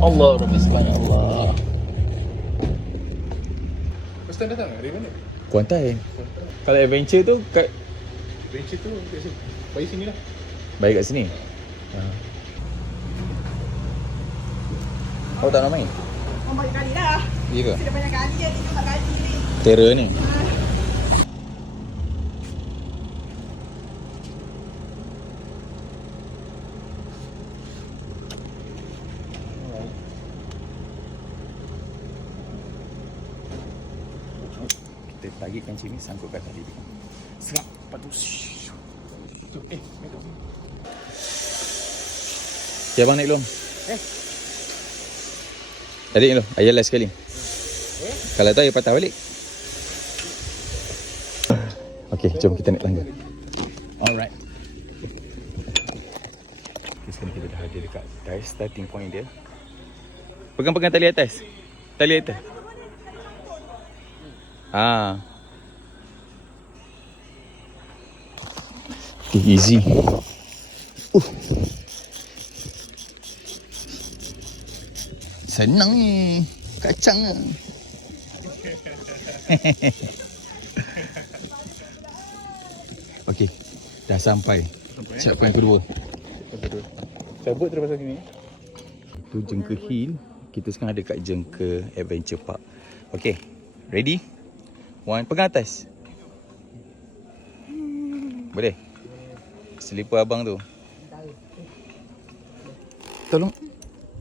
Allah Rabbi sebanyak Allah. First time datang dari mana? Kuantai. Kalau adventure tu kat Adventure tu biasa bayi sini lah. baik kat sini. Kau tak nak main? Banyak kali dah. Ya ke? Sudah banyak kali dah kita tak kali ni. Terror ni. Kita tarik kancing ni sangkutkan tali dia. Serap. Lepas tu okay, abang naik dulu. Tarik dulu. Ayah last sekali. Kalau tak, ayah patah balik. Okay, jom kita naik tangga. Alright. Okay, sekarang kita dah ada dekat dive starting point dia. Pegang-pegang tali atas. Tali atas. Okay, easy. Senang ni. Kacang lah. Okey, dah sampai. Checkpoint kedua. Cabut terus pasal sini. Itu Jengke Hill. Kita sekarang ada kat Jengke Adventure Park. Okey, ready? One, pegang atas. Boleh? Selipar abang tu. Tolong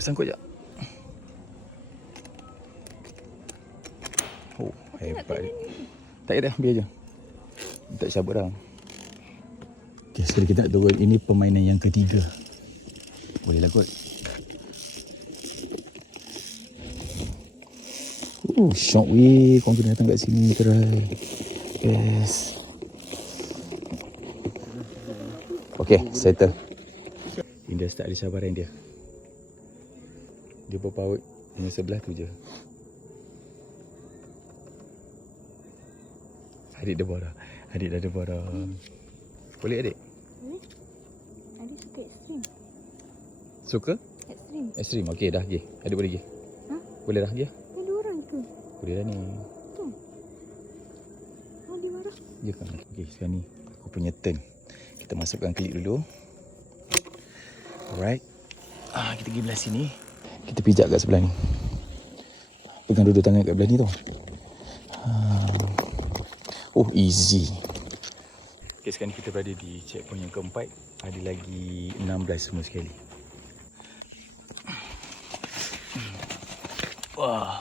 sangkut jap. Oh, hebat. Tak ada, biar je. Tak cabut dah. Okay, sekarang kita nak turun. Ini permainan yang ketiga. Boleh lah kot. Syok weh. Korang kena datang kat sini. Try. Yes. Okay, settle. Indah start ada cabaran dia. Dia berpaut dengan sebelah tu je. Adik dah borah. Adik dah ada borah. Boleh adik? Boleh. Adik suka ekstrim. Suka? Ekstrim. Ekstrim. Okey dah pergi. Adik boleh pergi. Ha? Boleh dah pergi. Ada orang ke? Boleh dah ni. Tu. Oh, dia marah. Ya kan? Okey, sekarang ni aku punya turn. Kita masukkan klip dulu. Alright. Kita pergi belah sini. Kita pijak kat sebelah ni. Pegang dua-dua tangan kat belah ni tau. Oh, easy. Okay, sekarang ni kita berada di checkpoint yang keempat. Ada lagi 16 semua sekali. Wah.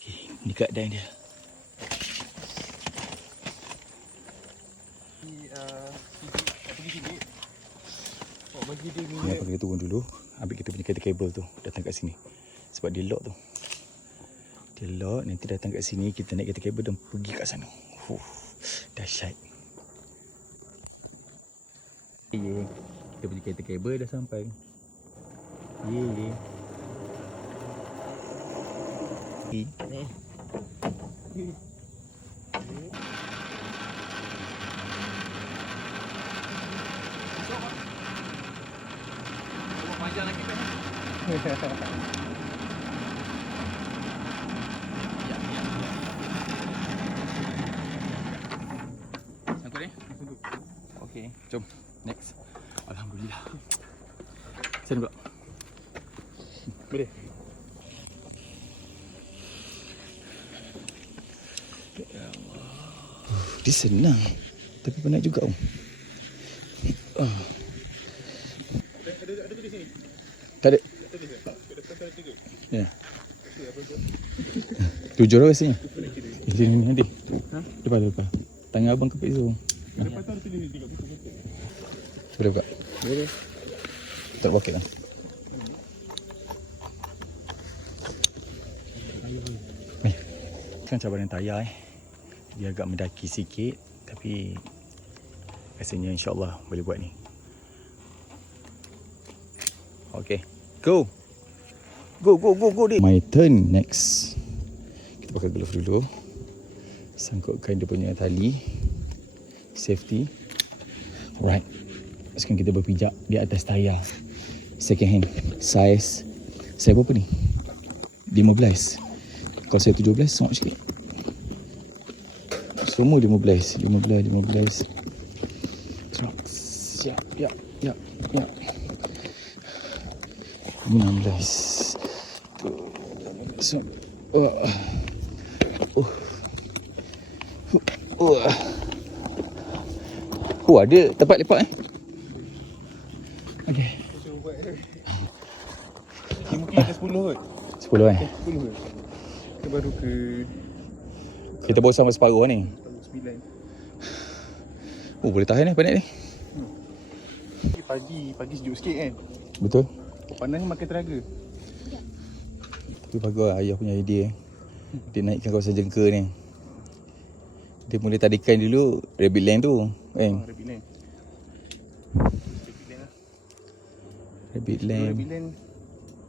Okay, ni keadaan dia. Ni apa kita turun dulu. Ambil kita punya kereta kabel tu. Datang kat sini. Sebab dia lock tu. Dia lock. Nanti datang kat sini. Kita naik kereta kabel dan pergi kat sana. Dahsyat. Kita punya kereta kabel dah sampai. Panjang lagi kan? Sangkut ni? Okey, jom. Next. Alhamdulillah. Sini pula. Boleh? Dia senang. Tapi penat juga. Ada tulis sini. Tak ada. Ya. 7 orang rasanya. Sini nanti. Depan. Tangan abang kepit tu. Lepas tu ada tulis ni 30 meter. Boleh buka? Boleh. Tak poket lah. Kan cabaran tayar dia agak mendaki sikit. Tapi rasanya insyaAllah boleh buat ni. Okay, go dia. My turn next. Kita pakai glove dulu. Sangkutkan dia punya tali. Safety. Alright. Sekarang kita berpijak di atas tayar second hand. Saya berapa ni? 15. Kalau saya 17, sengok sikit. Semua 15. Siap. Ya. 16. So, ada tempat lepak Okay. Mungkin ada 10 kot. 10 10 kot. Kita baru ke Kita bawa sampai separuh ni. 9. Boleh tahan penat ni. Pagi sejuk sikit kan. Betul. Panas makan tenaga. Tapi bagus lah ayah punya idea. Dia naikkan kawasan jengka ni. Dia mula tadikan dulu rabbit land tu kan. Rabbit land. Rabbit land. Rabbit land.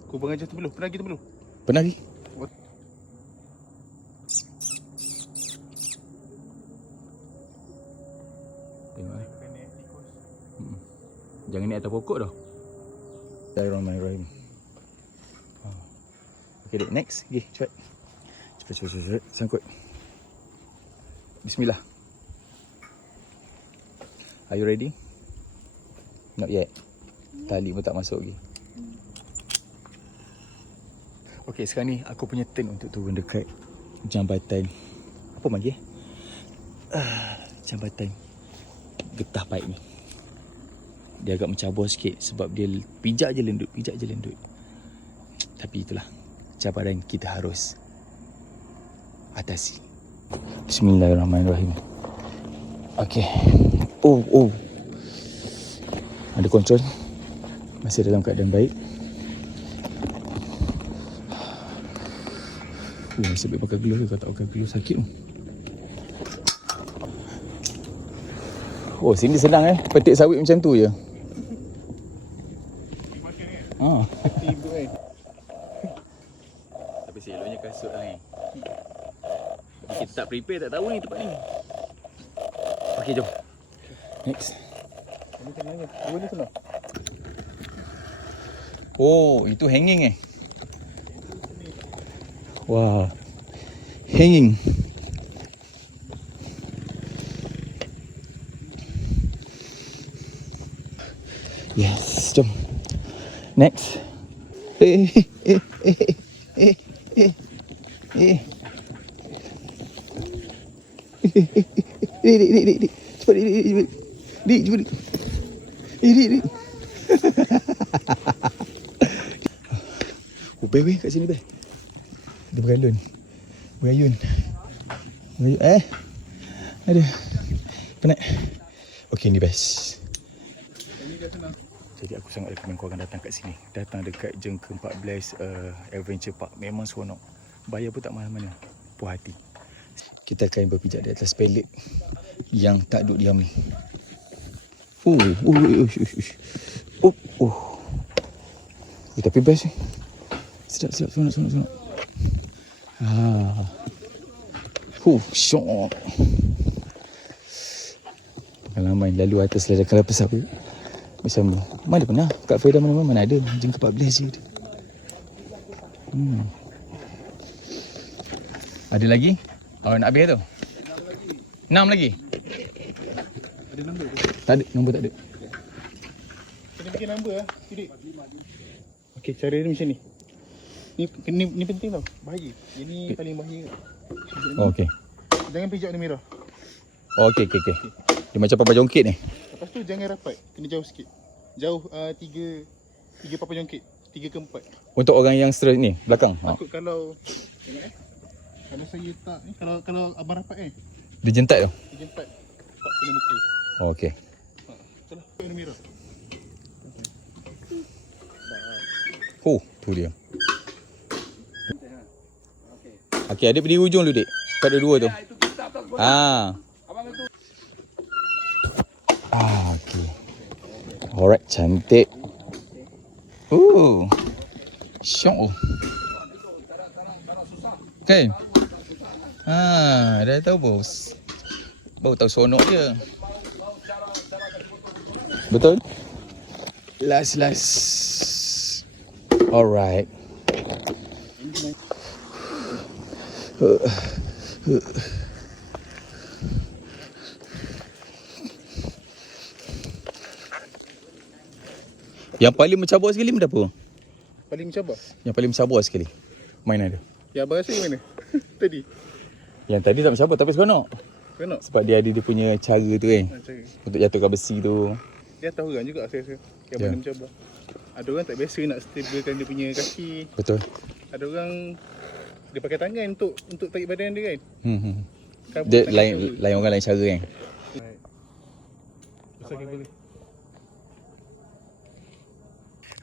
Kau bangun tu belum? Pernah kita belum? Pernah lagi? Tengok Jangan naik atas pokok dah. Bismillahirrahmanirrahim. Okay, dek, next. Okay, cepat. Cepat. Sangkut. Bismillah. Are you ready? Not yet. Tali pun tak masuk lagi. Okay, sekarang ni aku punya turn untuk turun dekat jambatan. Apa lagi jambatan getah paip ni. Dia agak mencabar sikit sebab dia pijak je lendut. Tapi itulah cabaran kita harus atasi. Bismillahirrahmanirrahim. Okay. Oh. Ada kontrol. Masih dalam keadaan baik. Nasib baik pakai glove. Kalau tak pakai glove sakit tu. Oh, sini senang petik sawit macam tu je. Tiba kan. Tapi seloknya kasut lah ni. Kita tak prepare, tak tahu ni tempat ni. Okey, jom. Next. Ini kan lagi. Dua ni senang. Oh, itu hanging Wah. Hanging. Yes, jom. Next. Dik. Cepat dik. Dik, cepat dik. Dik. Beh kat sini beh. Ada bergalon. Berayun. Ada. Penat. Okey, ni best. Jadi aku sangat rekomen korang datang kat sini. Datang dekat Jengka 14 Adventure Park. Memang seronok. Bayar pun tak mahal-mahal. Puas hati. Kita akan berpijak di atas pelik yang tak duduk diam ni. Tapi best ni. Sedap, seronok. Syok. Pengalaman lalu atas ledakan lepas aku. Macam ni. Mana pernah? Kat Fedah mana ada. Jengka 14 je. Ada lagi? Oh, nak habis tu? 6 lagi? Ada nombor tu? Tak ada, nombor tak ada. Kena bikin nombor lah, Sidik. Okey, cara dia macam ni. Ni penting tau, bahaya. Ini paling bahaya. Oh, okey. Jangan pijak ni merah. Oh, okey. Dia macam papa jongkit ni. Lepas tu jangan rapat, kena jauh sikit. Jauh 3 papa jongkit, 3 ke 4. Untuk orang yang stres ni, belakang. Takut kalau tengok kalau saya tak ni, kalau abang rapat Dia jentat tu. dia jempat pak kena muka. Oh, okey. Salah, kena merah. Tu dia. Okey, adik berdiri ujung dulu, Dik. Kat dua-dua tu. Okey. Alright, cantik. Syok. Okay. Dah tahu bos. Baru tahu sonok dia. Betul? Last. Alright. Yang paling mencabar sekali benda apa? Paling mencabar. Yang paling mencabar sekali. Mainan dia. Ya, abang rasa yang mana? Tadi. Yang tadi tak mencabar tapi seronok. Kenapa? Sebab dia ada dia punya cara tu kan. Macam Untuk jatuhkan besi tu. dia tahu orang juga saya rasa. Yang Ya. mana mencabar. Ada orang tak biasa nak stablekan dia punya kaki. Betul. Ada orang dia pakai tangan untuk tarik badan dia kan. Kabut Dia tangan lain orang lain cara kan. Besar kabel ni.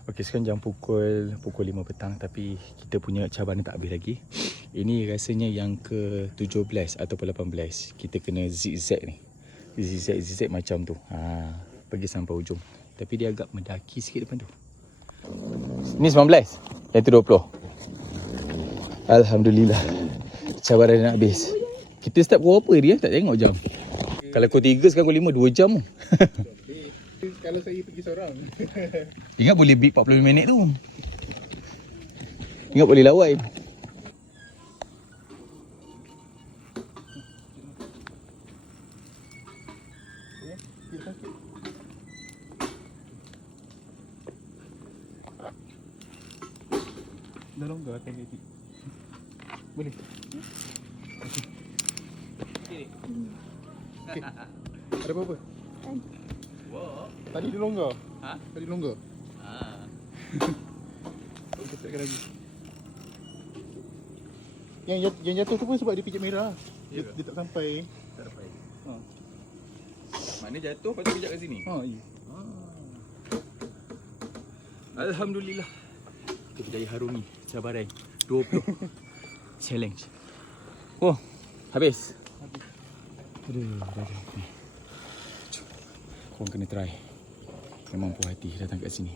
Okey, sekarang jam pukul 5 petang tapi kita punya cabaran tak habis lagi. Ini rasanya yang ke-17 ataupun 18. Kita kena zigzag ni. Zigzag macam tu. Pergi sampai ujung. Tapi dia agak mendaki sikit depan tu. Ni 19. Yang tu 20. Alhamdulillah. Cabaran dah nak habis. Kita start pukul berapa dia? Tak tengok jam. Kalau pukul 3 sekarang pukul 5 2 jam tu. Kalau saya pergi seorang. Ingat boleh beat 45 minit tu. Ingat boleh lawan. Dah longgar atas kaki. Boleh? Okey. Okey. Ada apa-apa? Tadi dia longgar. Tadi longgar. Kita setkan lagi. Yang jatuh tu pun sebab dia pijak merah. Dia tak sampai. Mana jatuh lepas tu pijak kat sini. Ya. Alhamdulillah. Kita berjaya harungi cabaran 20 challenge. Oh, habis. Aduh. Korang kena try. Memang puas hati datang kat sini.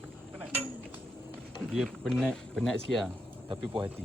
Dia penat sikit lah. Tapi puas hati.